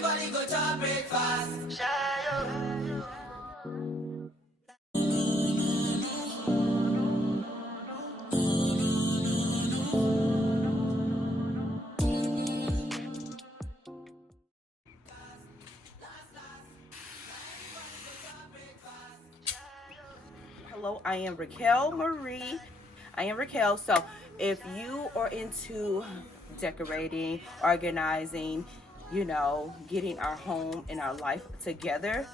Everybody go to breakfast. Hello, I am Raquel Marie. I am Raquel. So if you are into decorating, organizing, getting our home and our life together,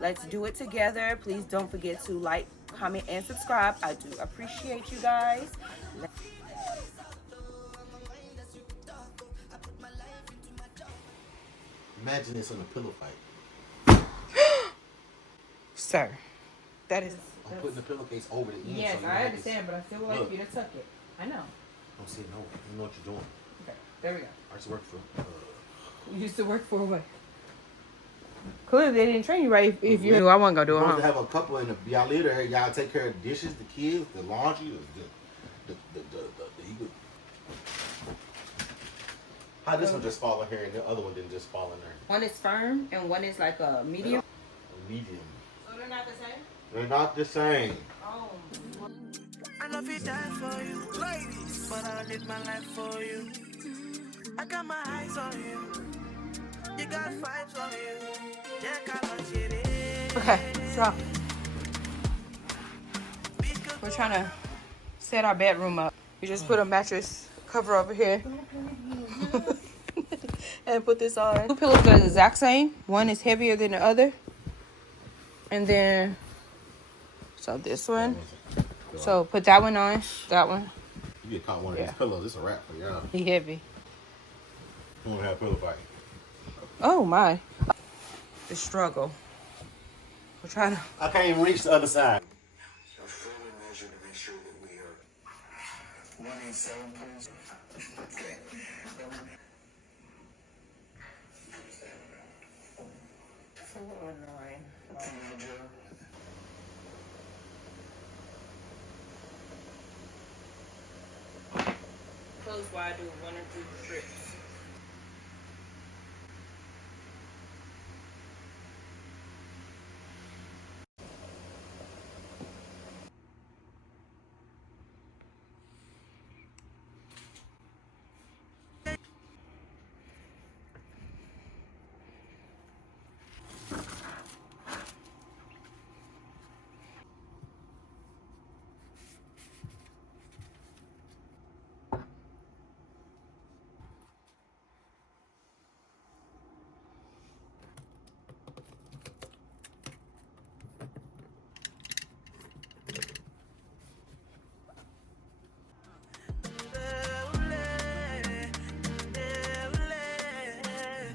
let's do it together. Please don't forget to like, comment, and subscribe. I do appreciate you guys. Imagine this in a pillow fight. Sir, that is... I'm putting the pillowcase over the end. Yes, so I understand, but I still would like you to tuck it. I know. Don't say no. You know what you're doing. Okay, there we go. I used to work for... You used to work for what? Clearly, they didn't train you right. If you, I wasn't gonna do it. You're supposed to have a couple in the... Y'all later, y'all take care of the dishes, the kids, the laundry, the how this one just fall in here and the other one didn't just fall in there? One is firm and one is like a medium. A medium. So they're not the same? They're not the same. Oh. I know if you die for you, ladies, but I live my life for you. I got my eyes on you. You got vibes on you. Okay, so we're trying to set our bedroom up. We just put a mattress cover over here and put this on. Two pillows are the exact same. One is heavier than the other. And then, so this one. So put that one on, that one. You get caught one of these pillows, it's a wrap for y'all. Be heavy. You want to have a pillow fight. Oh my. The struggle. We're trying to. I can't even reach the other side. A further measure to make sure that we are 187, please. Okay. Close wide, do 1 or 2 strips.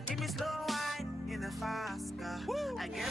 Give me slow wine in the fast car. I get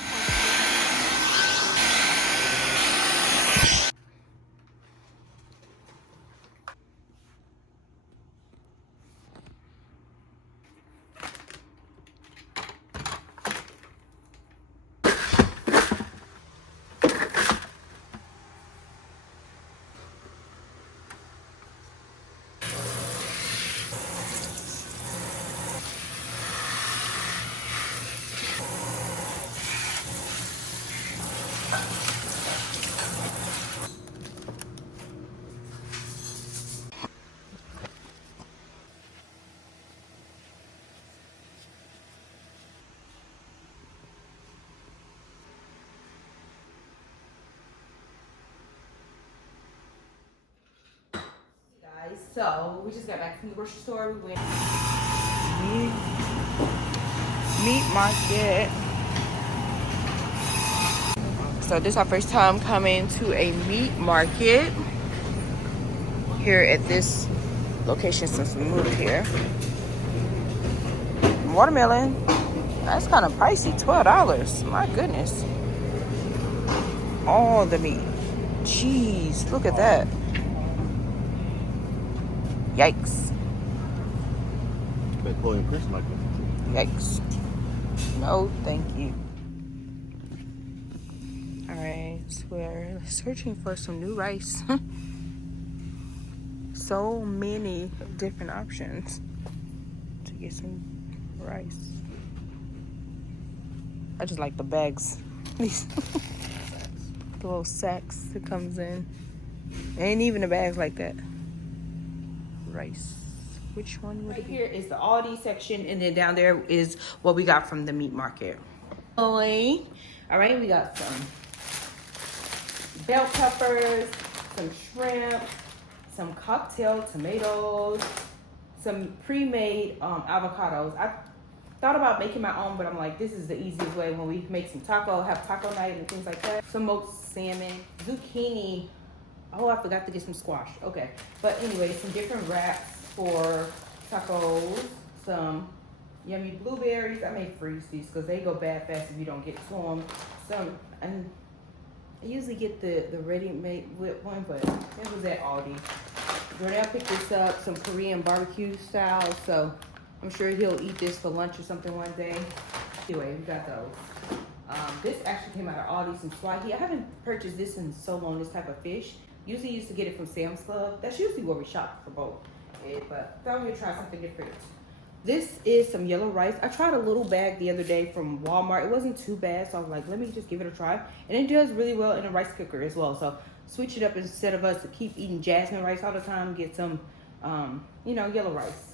So we just got back from the grocery store. We went meat market. So this is our first time coming to a meat market here at this location since we moved here. Watermelon, that's kind of pricey, $12. My goodness. All the meat. Jeez, look at that. Yikes. Yikes. No, thank you. Alright, so we're searching for some new rice. So many different options to get some rice. I just like the bags. These the little sacks it comes in. Ain't even the bags like that. Rice. Which one would it be? Here is the Aldi section, and then down there is what we got from the meat market. All right, we got some bell peppers, some shrimp, some cocktail tomatoes, some pre-made avocados. I thought about making my own, but I'm like, this is the easiest way when we make some have taco night and things like that. Some smoked salmon, zucchini. Oh, I forgot to get some squash. Okay, but anyway, some different wraps for tacos, some yummy blueberries. I may freeze these because they go bad fast if you don't get to them. And I usually get the ready-made whipped one, but it was at Aldi. Jordell picked this up, some Korean barbecue style, so I'm sure he'll eat this for lunch or something one day. Anyway, we got those. This actually came out of Aldi, some Swahi. I haven't purchased this in so long, this type of fish. Usually used to get it from Sam's Club. That's usually where we shop for both. But thought we would try something different. This is some yellow rice. I tried a little bag the other day from Walmart. It wasn't too bad, so I was like, let me just give it a try. And it does really well in a rice cooker as well. So switch it up instead of us to keep eating jasmine rice all the time. Get some, yellow rice.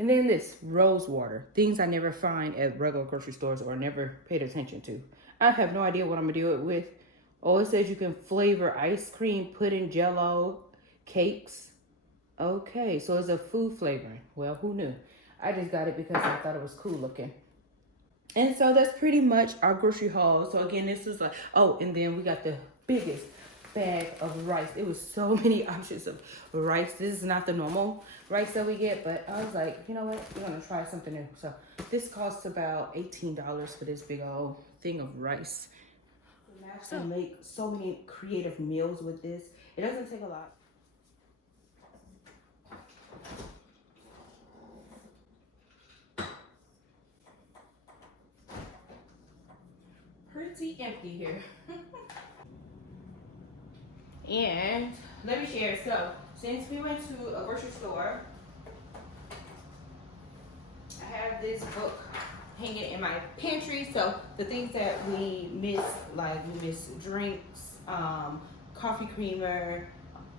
And then this, rose water. Things I never find at regular grocery stores or never paid attention to. I have no idea what I'm going to do it with. Oh, it says you can flavor ice cream, pudding, jello, cakes. Okay, so it's a food flavoring. Well, who knew? I just got it because I thought it was cool looking. And so that's pretty much our grocery haul. So again, this is like, oh, and then we got the biggest bag of rice. It was so many options of rice. This is not the normal rice that we get, but I was like, you know what? We're gonna try something new. So this costs about $18 for this big old thing of rice. So make so many creative meals with this. It doesn't take a lot. Pretty empty here. And let me share. So since we went to a grocery store, I have this book hanging in my pantry. So the things that we miss, like we miss drinks, coffee creamer,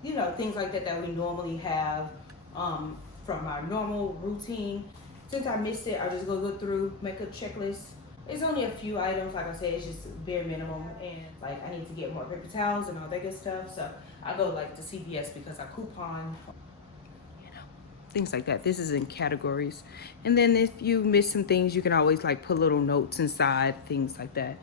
things like that we normally have from our normal routine. Since I missed it, I just go through, make a checklist. It's only a few items, like I said, it's just bare minimum, and like I need to get more paper towels and all that good stuff. So I go like to CVS because I coupon, things like that. This is in categories. And then if you miss some things, you can always like put little notes inside, things like that.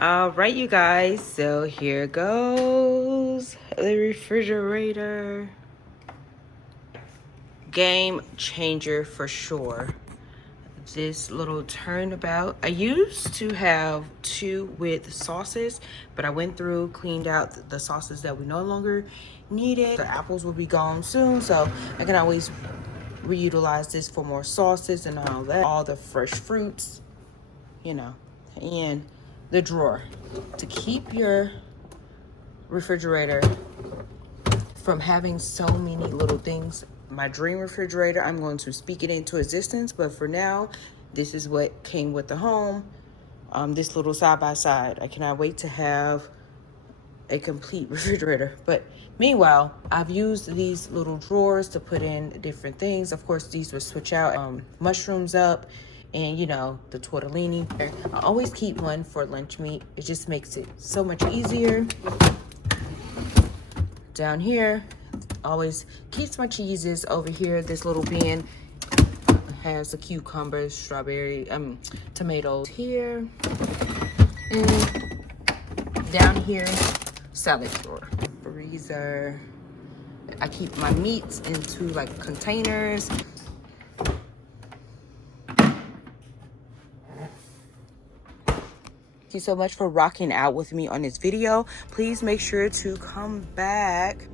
All right, you guys, so here goes the refrigerator. Game changer for sure. This little turnabout. I used to have two with sauces, but I went through, cleaned out the sauces that we no longer needed. The apples will be gone soon, so I can always reutilize this for more sauces and all that. All the fresh fruits, and the drawer to keep your refrigerator from having so many little things. My dream refrigerator, I'm going to speak it into existence, but for now, this is what came with the home. This little side by side. I cannot wait to have a complete refrigerator. But meanwhile, I've used these little drawers to put in different things. Of course, these would switch out mushrooms up and you know, the tortellini. I always keep one for lunch meat. It just makes it so much easier. Down here, always keeps my cheeses. Over here, this little bin has the cucumbers, strawberry, tomatoes here. And down here, salad drawer, freezer. I keep my meats into like containers. Thank you so much for rocking out with me on this video. Please make sure to come back